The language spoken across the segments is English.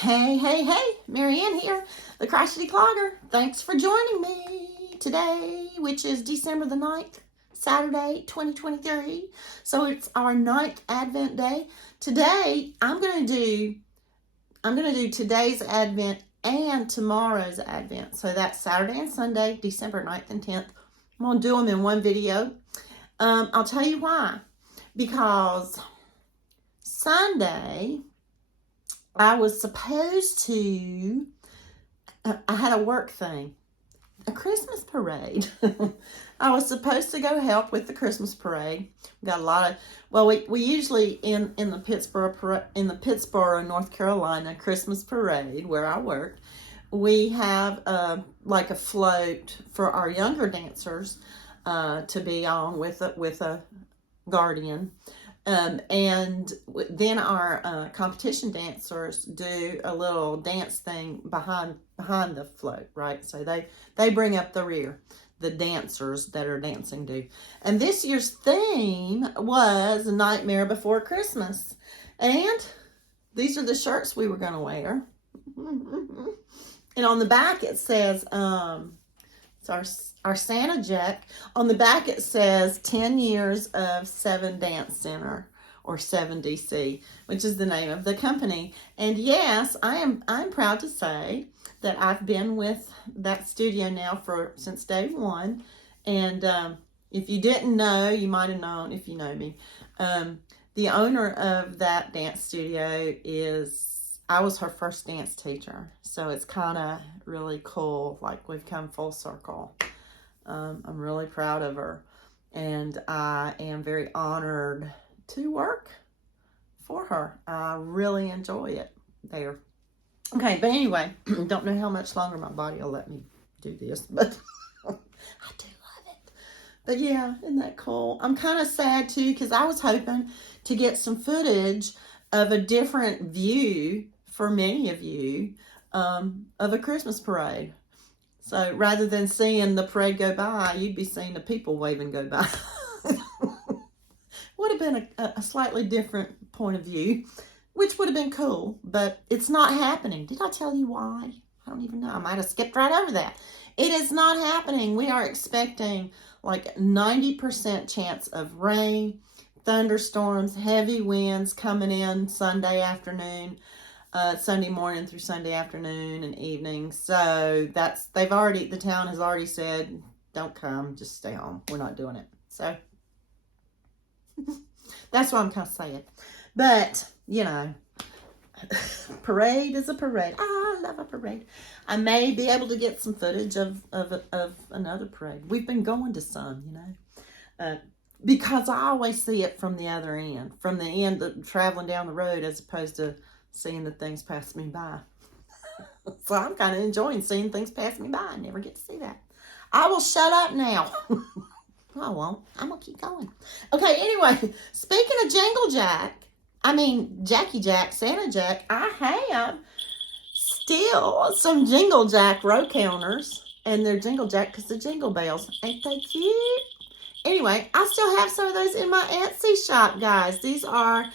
Hey, hey, hey, Marieanne here, the Crochety Clogger. Thanks for joining me today, which is December the 9th, Saturday, 2023. So it's our 9th Advent day. Today, I'm going to do today's Advent and tomorrow's Advent. So that's Saturday and Sunday, December 9th and 10th. I'm going to do them in one video. I'll tell you why. Because Sunday, I was supposed to, I had a work thing, a Christmas parade. I was supposed to go help with the Christmas parade. We got a lot of, well, we usually in the Pittsburgh, North Carolina Christmas parade where I work, we have like a float for our younger dancers to be on with a guardian. And then our competition dancers do a little dance thing behind the float, right? So they bring up the rear, the dancers that are dancing do. And this year's theme was A Nightmare Before Christmas. And these are the shirts we were going to wear. And on the back it says, it's our Santa Jack. On the back it says 10 years of 7 Dance Center, or 7DC, which is the name of the company. And yes, I'm proud to say that I've been with that studio now since day one. And if you didn't know, you might have known if you know me. The owner of that dance studio I was her first dance teacher. So it's kind of really cool. Like, we've come full circle. I'm really proud of her. And I am very honored to work for her. I really enjoy it there. Okay, but anyway, don't know how much longer my body will let me do this, but I do love it. But yeah, isn't that cool? I'm kind of sad too, because I was hoping to get some footage of a different view for many of you of a Christmas parade. So rather than seeing the parade go by, you'd be seeing the people waving go by. Would have been a slightly different point of view, which would have been cool, but it's not happening. Did I tell you why? I don't even know. I might have skipped right over that. It is not happening. We are expecting like 90% chance of rain, thunderstorms, heavy winds coming in Sunday afternoon, Sunday morning through Sunday afternoon and evening. So the town has already said, don't come, just stay home. We're not doing it. So that's what I'm kind of saying. But, you know, parade is a parade. I love a parade. I may be able to get some footage of another parade. We've been going to some, you know, because I always see it from the other end, from the end of traveling down the road, as opposed to seeing the things pass me by. So I'm kind of enjoying seeing things pass me by. I never get to see that. I will shut up now. I won't. I'm going to keep going. Okay, anyway, speaking of Jackie Jack, Santa Jack, I have still some Jingle Jack row counters. And they're Jingle Jack because they're jingle bells. Ain't they cute? Anyway, I still have some of those in my Etsy shop, guys. These are,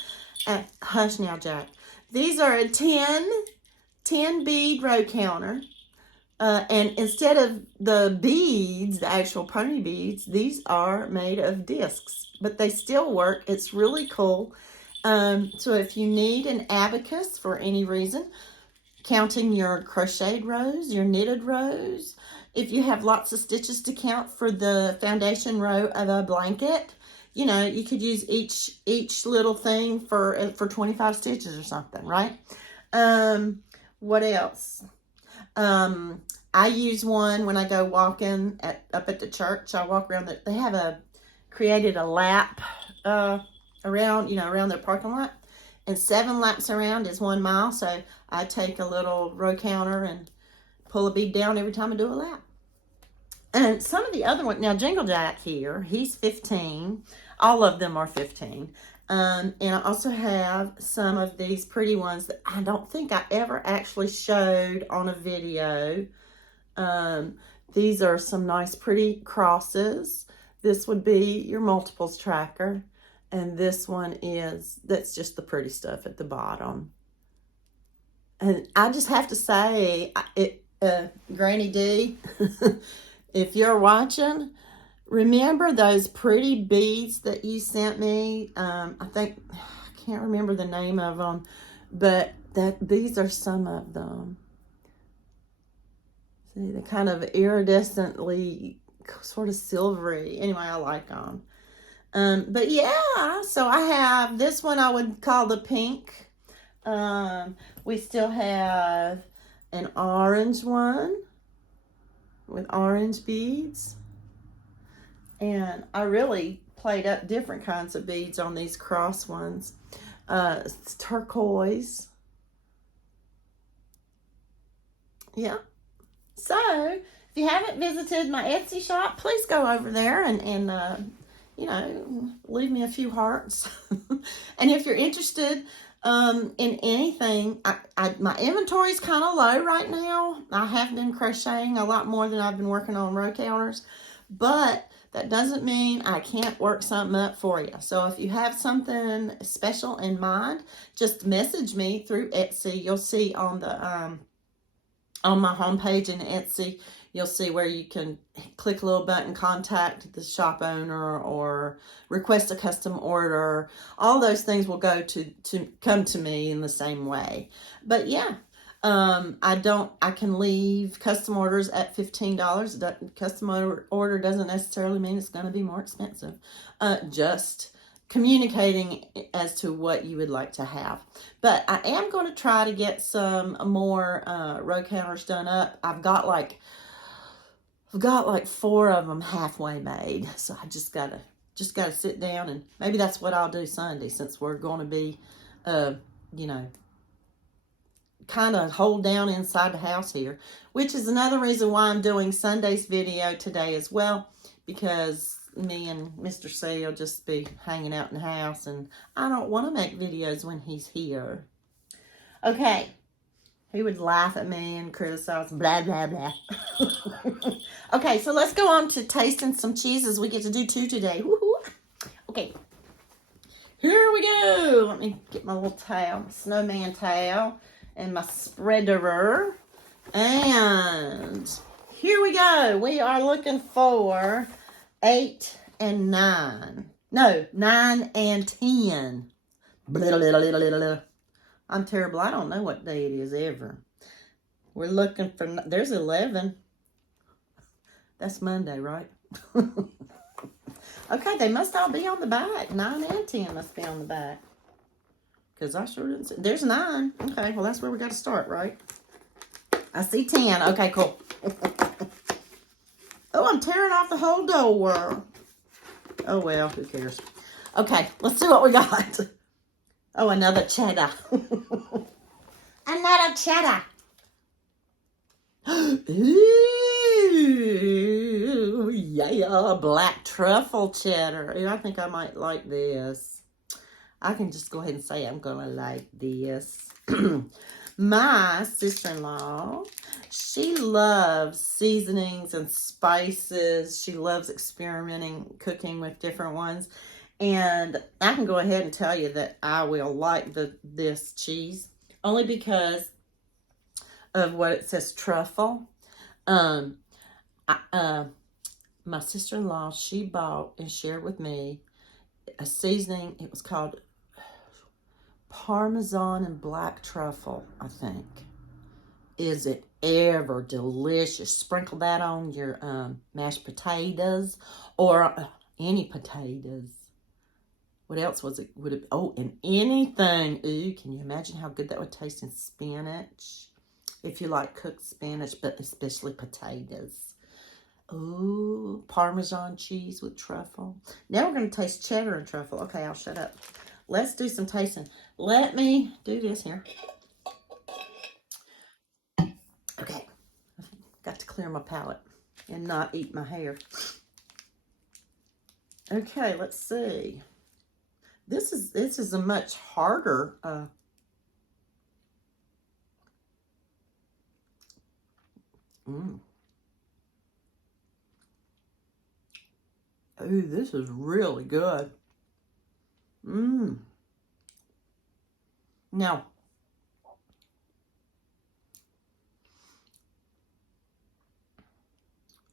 hush now, Jack. These are a 10 bead row counter. And instead of the beads, the actual pony beads, these are made of discs, but they still work. It's really cool. So if you need an abacus for any reason, counting your crocheted rows, your knitted rows, if you have lots of stitches to count for the foundation row of a blanket, you know, you could use each little thing for 25 stitches or something, right? What else? I use one when I go walking up at the church. I walk around they have created a lap around their parking lot, and 7 laps around is 1 mile. So I take a little row counter and pull a bead down every time I do a lap. And some of the other ones, now Jingle Jack here, he's 15. All of them are 15. And I also have some of these pretty ones that I don't think I ever actually showed on a video. These are some nice pretty crosses. This would be your multiples tracker. And this one that's just the pretty stuff at the bottom. And I just have to say, Granny D, if you're watching, remember those pretty beads that you sent me? I think, I can't remember the name of them, but these are some of them. See, they're kind of iridescently sort of silvery. Anyway, I like them. But yeah, so I have this one I would call the pink. We still have an orange one with orange beads. And I really played up different kinds of beads on these cross ones. It's turquoise. Yeah. So, if you haven't visited my Etsy shop, please go over there and you know, leave me a few hearts. And if you're interested in anything, my inventory is kind of low right now. I have been crocheting a lot more than I've been working on row counters, but that doesn't mean I can't work something up for you. So if you have something special in mind, just message me through Etsy. You'll see on the on my homepage in Etsy, you'll see where you can click a little button, contact the shop owner, or request a custom order. All those things will go to come to me in the same way. But yeah, I can leave custom orders at $15. Custom order doesn't necessarily mean it's going to be more expensive. Just communicating as to what you would like to have. But I am going to try to get some more row counters done up. I've got like 4 of them halfway made. So I just gotta sit down, and maybe that's what I'll do Sunday, since we're going to be you know, kind of hold down inside the house here, which is another reason why I'm doing Sunday's video today as well, because me and Mr. C will just be hanging out in the house, and I don't want to make videos when he's here. Okay, he would laugh at me and criticize, blah, blah, blah. Okay, so let's go on to tasting some cheeses. We get to do 2 today. Woo-hoo. Okay, here we go. Let me get my little towel, my snowman towel, and my spreader. And here we go. We are looking for 8 and 9. No, 9 and 10. Blah, blah, blah, blah, blah. I'm terrible. I don't know what day it is ever. We're looking for, there's 11. That's Monday, right? Okay, they must all be on the back. 9 and 10 must be on the back. Because I sure didn't see. There's 9. Okay, well, that's where we got to start, right? I see 10. Okay, cool. Oh, I'm tearing off the whole door. Oh, well, who cares? Okay, let's see what we got. Oh, another cheddar. Another cheddar. Ooh, yeah, black truffle cheddar. I think I might like this. I can just go ahead and say I'm going to like this. My sister-in-law, she loves seasonings and spices. She loves experimenting, cooking with different ones. And I can go ahead and tell you that I will like this cheese, only because of what it says, truffle. My sister-in-law, she bought and shared with me a seasoning. It was called Parmesan and black truffle, I think. Is it ever delicious? Sprinkle that on your mashed potatoes, or any potatoes. What else was it? Oh, and anything. Ooh, can you imagine how good that would taste in spinach? If you like cooked spinach, but especially potatoes. Ooh, Parmesan cheese with truffle. Now we're going to taste cheddar and truffle. Okay, I'll shut up. Let's do some tasting. Let me do this here. Okay, got to clear my palate and not eat my hair. Okay, let's see. This is a much harder Ooh, this is really good. Now,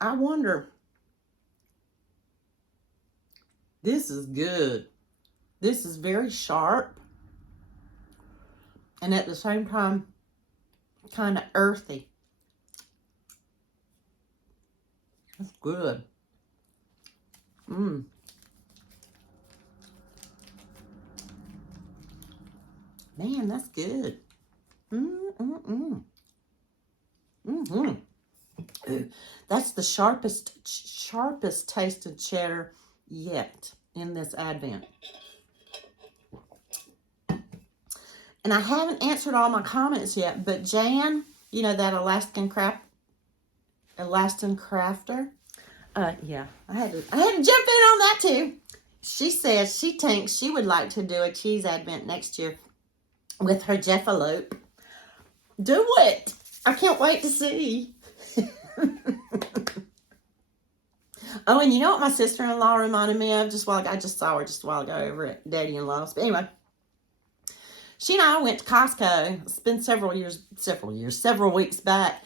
I wonder. This is good. This is very sharp. And at the same time, kind of earthy. That's good. Mmm. Man, that's good. That's the sharpest tasted cheddar yet in this Advent. And I haven't answered all my comments yet, but Jan, you know, that Alaskan crafter. Yeah, I had to jump in on that too. She says she thinks she would like to do a cheese Advent next year with her Jeffalope. Do it! I can't wait to see. Oh, and you know what my sister-in-law reminded me of? I just saw her just a while ago over at Daddy-in-law's. But anyway, she and I went to Costco. It's been several weeks back,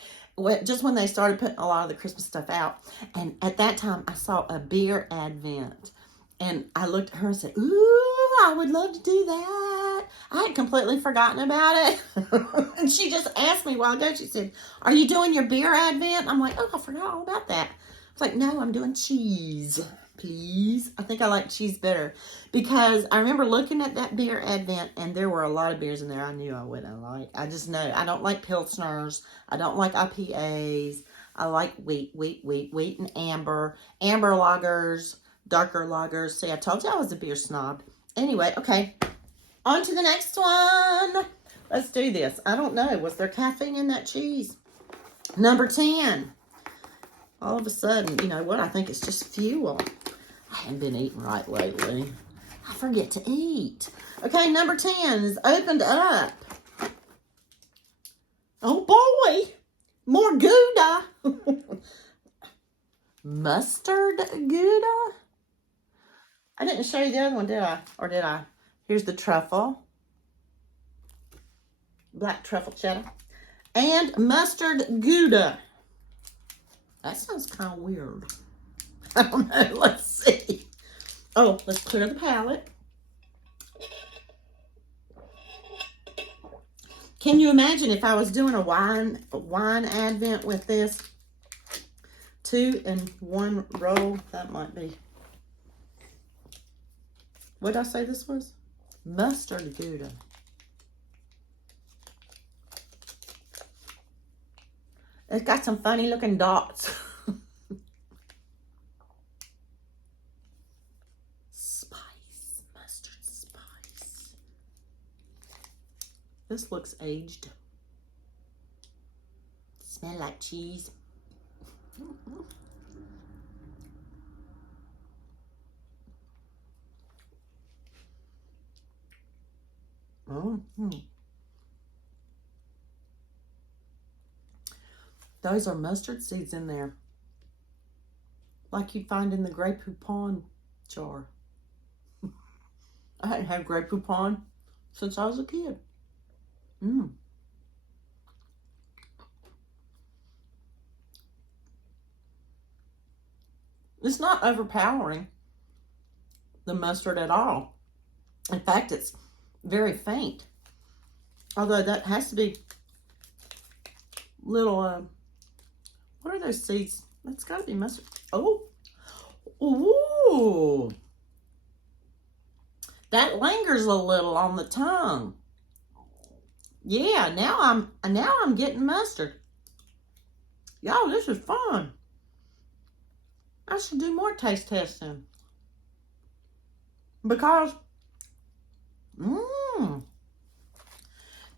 just when they started putting a lot of the Christmas stuff out. And at that time, I saw a beer Advent. And I looked at her and said, ooh, I would love to do that. I had completely forgotten about it. And she just asked me a while ago, she said, are you doing your beer Advent? I'm like, oh, I forgot all about that. I was like, no, I'm doing cheese, please. I think I like cheese better. Because I remember looking at that beer Advent, and there were a lot of beers in there I knew I wouldn't like. I just know. I don't like Pilsners. I don't like IPAs. I like wheat and amber lagers. Darker lagers. See, I told you I was a beer snob. Anyway, okay. On to the next one. Let's do this. I don't know. Was there caffeine in that cheese? Number 10. All of a sudden, you know what? I think it's just fuel. I haven't been eating right lately. I forget to eat. Okay, number 10 is opened up. Oh, boy. More Gouda. Mustard Gouda? I didn't show you the other one, did I? Or did I? Here's the truffle. Black truffle cheddar. And mustard Gouda. That sounds kind of weird. I don't know. Let's see. Oh, let's clear the palate. Can you imagine if I was doing a wine Advent with this? 2 in 1 roll? That might be. What did I say this was? Mustard Gouda. It's got some funny looking dots. Spice. Mustard spice. This looks aged. Smell like cheese. Those are mustard seeds in there. Like you'd find in the Grey Poupon jar. I hadn't had Grey Poupon since I was a kid. It's not overpowering, the mustard, at all. In fact, it's very faint. Although that has to be little, what are those seeds? That's got to be mustard. Oh, ooh. That lingers a little on the tongue. Yeah, now I'm getting mustard. Y'all, this is fun. I should do more taste testing. Because,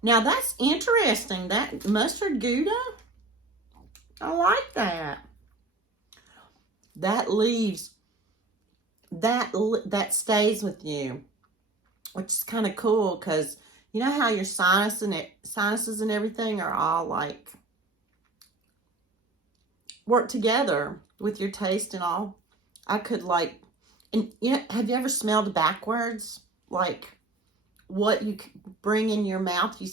now that's interesting. That mustard Gouda, I like that. That leaves, that stays with you, which is kind of cool because you know how your sinuses and everything are all like work together with your taste and all. I could like, and you know, have you ever smelled backwards? Like what you bring in your mouth, you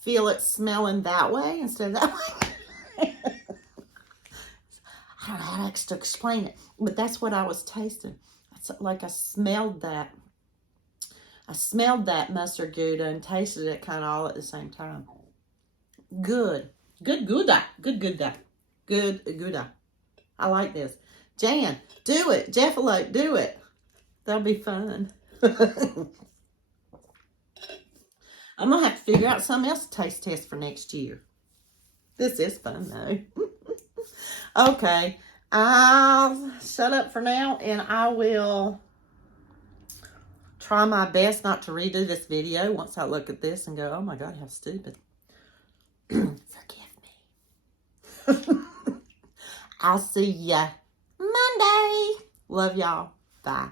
feel it smelling that way instead of that way. I don't know how to explain it, but that's what I was tasting. It's like I smelled that. I smelled that mustard Gouda and tasted it kind of all at the same time. Good. Good Gouda. Good Gouda. Good Gouda. I like this. Jan, do it. Jeffalope, do it. That'll be fun. I'm going to have to figure out something else to taste test for next year. This is fun, though. Okay. I'll shut up for now, and I will try my best not to redo this video once I look at this and go, oh my God, how stupid. Forgive me. I'll see ya Monday. Love y'all. Bye.